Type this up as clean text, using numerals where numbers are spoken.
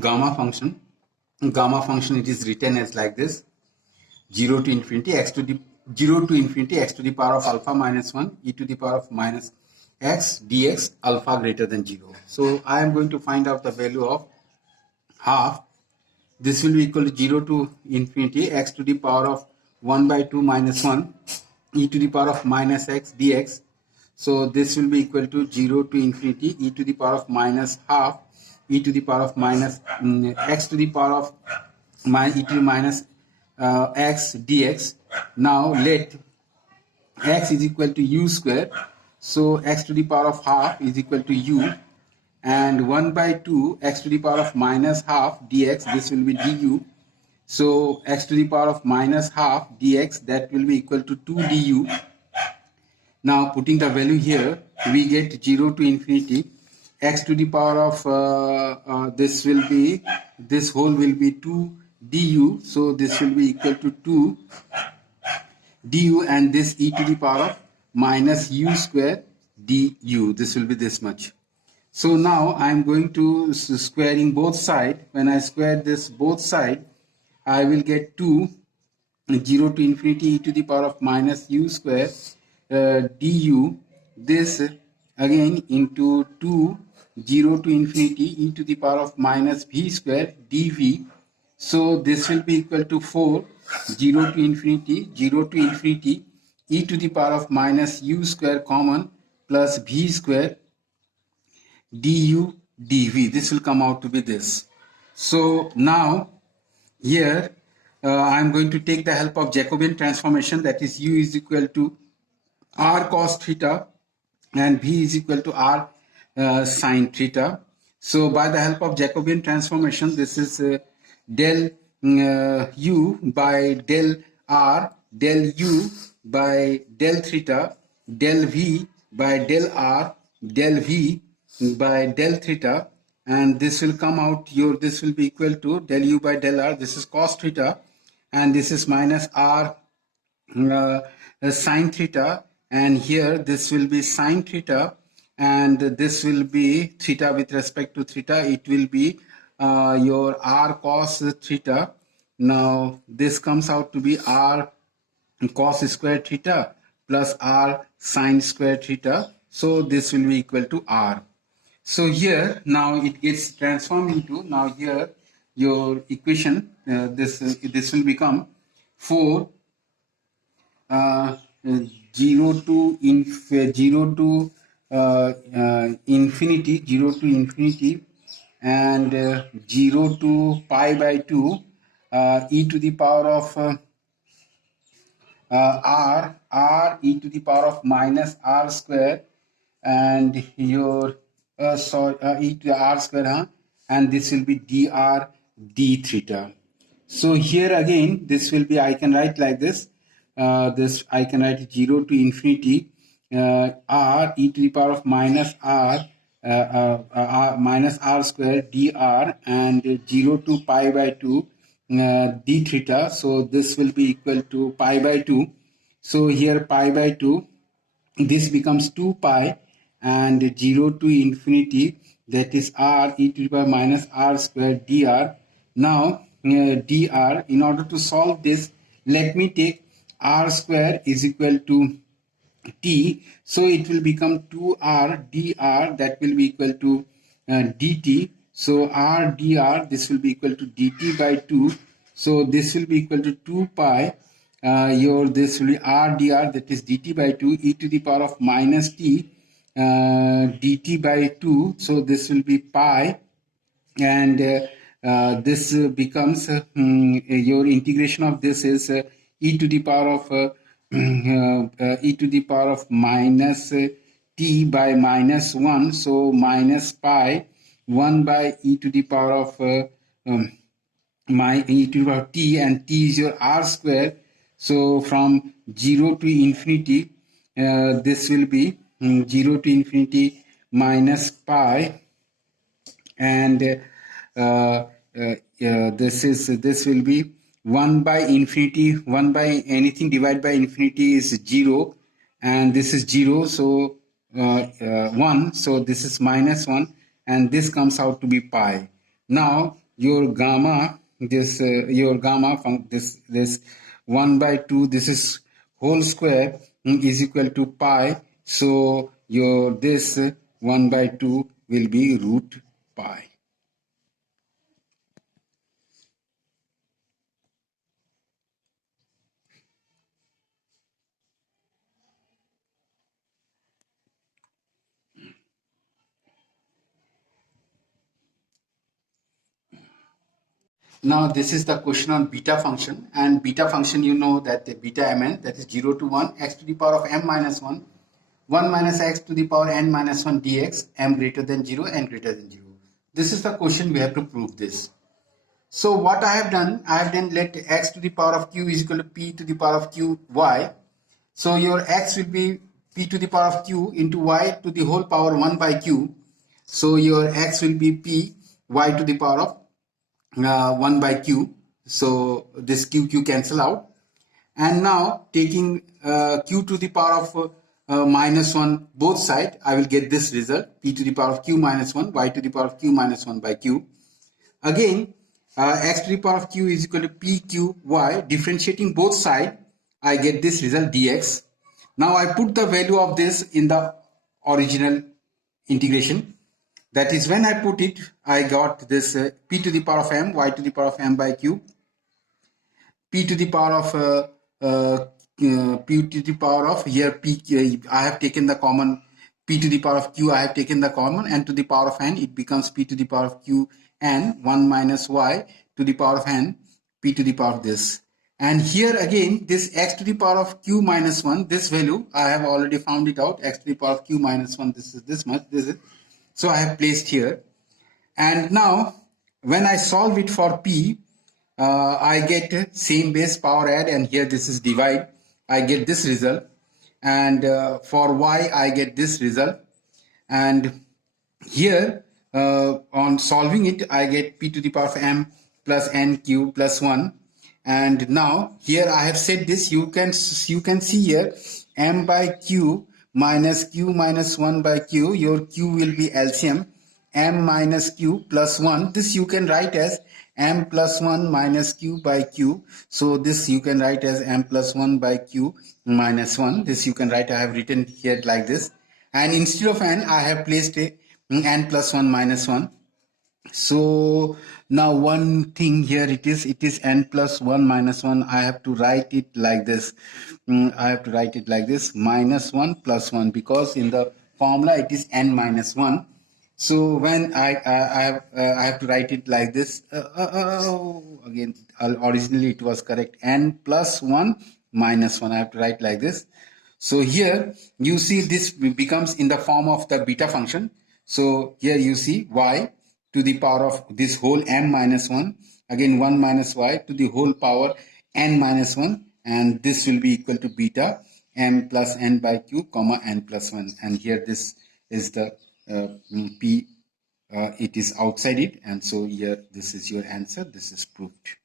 gamma function. Gamma function, it is written as like this: 0 to infinity x to the 0 to infinity x to the power of alpha minus 1 e to the power of minus x dx alpha greater than 0. So I am going to find out the value of half. This will be equal to 0 to infinity x to the power of 1 by 2 minus 1 e to the power of minus x dx. So this will be equal to 0 to infinity e to the power of minus half e to the power of minus x to the power of e to the minus x dx. Now let x is equal to u square. So x to the power of half is equal to u, and 1 by 2 x to the power of minus half dx, this will be du. So x to the power of minus half dx, that will be equal to 2 du. Now putting the value here, we get 0 to infinity x to the power of this whole will be 2 du. So this will be equal to 2 du, and this e to the power of minus u square du. This will be this much. So now I am going to squaring both sides. When I square this both sides, I will get 2 0 to infinity e to the power of minus u square du. This again into 2 0 to infinity e to the power of minus v square dv. So this will be equal to 4 0 to infinity e to the power of minus u square common plus v square du dv. This will come out to be this. So now here I am going to take the help of Jacobian transformation, that is u is equal to r cos theta and v is equal to r sin theta. So by the help of Jacobian transformation, this is del u by del r, del u by del theta, del v by del r, del v by del theta, and this will come out, this will be equal to del u by del r, this is cos theta, and this is minus r sin theta, and here this will be sin theta, and this will be theta with respect to theta, it will be your r cos theta. Now this comes out to be r cos square theta plus r sin square theta. So this will be equal to r. So here now it gets transformed into, now here your equation, this will become 4 0 to infinity and 0 to pi by 2 e to the power of r e to the power of minus r square, and your e to the r square, and this will be dr d theta. So here again this will be, I can write like this, this I can write 0 to infinity r e to the power of minus r minus r square dr, and 0 to pi by 2 d theta. So this will be equal to pi by 2. So here pi by 2, this becomes 2 pi, and 0 to infinity, that is r e to the power minus r square dr. Now dr, in order to solve this, let me take r square is equal to t, so it will become 2r dr, that will be equal to dt. So r dr, this will be equal to dt by 2. So this will be equal to 2 pi this will be r dr, that is dt by 2 e to the power of minus t dt by 2. So this will be pi, and this becomes your integration of this is e to the power of minus t by minus 1. So minus pi 1 by e to the power of e to the power of t, and t is your r square. So from 0 to infinity, this will be 0 to infinity minus pi, and this will be 1 by infinity. 1 by anything divided by infinity is 0, and this is 0, so 1, so this is minus 1, and this comes out to be pi. Now your gamma, this 1 by 2, this is whole square, is equal to pi. So your this 1 by 2 will be root pi. Now this is the question on beta function, and beta function, you know that the beta mn, that is 0 to 1 x to the power of m minus 1, 1 minus x to the power n minus 1 dx, m greater than 0, n greater than 0. This is the question, we have to prove this. So what I have done let x to the power of q is equal to p to the power of q y. So your x will be p to the power of q into y to the whole power 1 by q. So your x will be p y to the power of 1 by q. So this q cancel out. And now taking q to the power of minus 1 both sides, I will get this result, p to the power of q minus 1, y to the power of q minus 1 by q. Again, x to the power of q is equal to pqy. Differentiating both sides, I get this result dx. Now I put the value of this in the original integration. That is, when I put it, I got this p to the power of m, y to the power of m by q, p to the power of p to the power of, here p, I have taken the common, p to the power of q I have taken the common, and to the power of n it becomes p to the power of q n 1 minus y to the power of n, p to the power of this. And here again, this x to the power of q minus 1, this value I have already found it out, x to the power of q minus 1, this is this much, this is, so I have placed here. And now when I solve it for p, I get same base power add, and here this is divide, I get this result. And for y I get this result. And here on solving it, I get p to the power of m plus n q plus 1. And now here I have said this, you can see here m by q minus 1 by q, your q will be LCM, m minus q plus 1. This you can write as m plus 1 minus q by q. So this you can write as m plus 1 by q minus 1. This you can write, I have written here like this. And instead of n, I have placed a n plus 1 minus 1. So now one thing here, it is n plus 1 minus 1. I have to write it like this. I have to write it like this, minus 1 plus 1, because in the formula it is n minus 1. So when I have to write it like this. Again, originally it was correct, n plus 1 minus 1. I have to write like this. So here you see this becomes in the form of the beta function. So here you see y to the power of this whole m minus 1, again 1 minus y to the whole power n minus 1, and this will be equal to beta m plus n by q comma n plus 1. And here this is the p, it is outside it, and so here this is your answer, this is proved.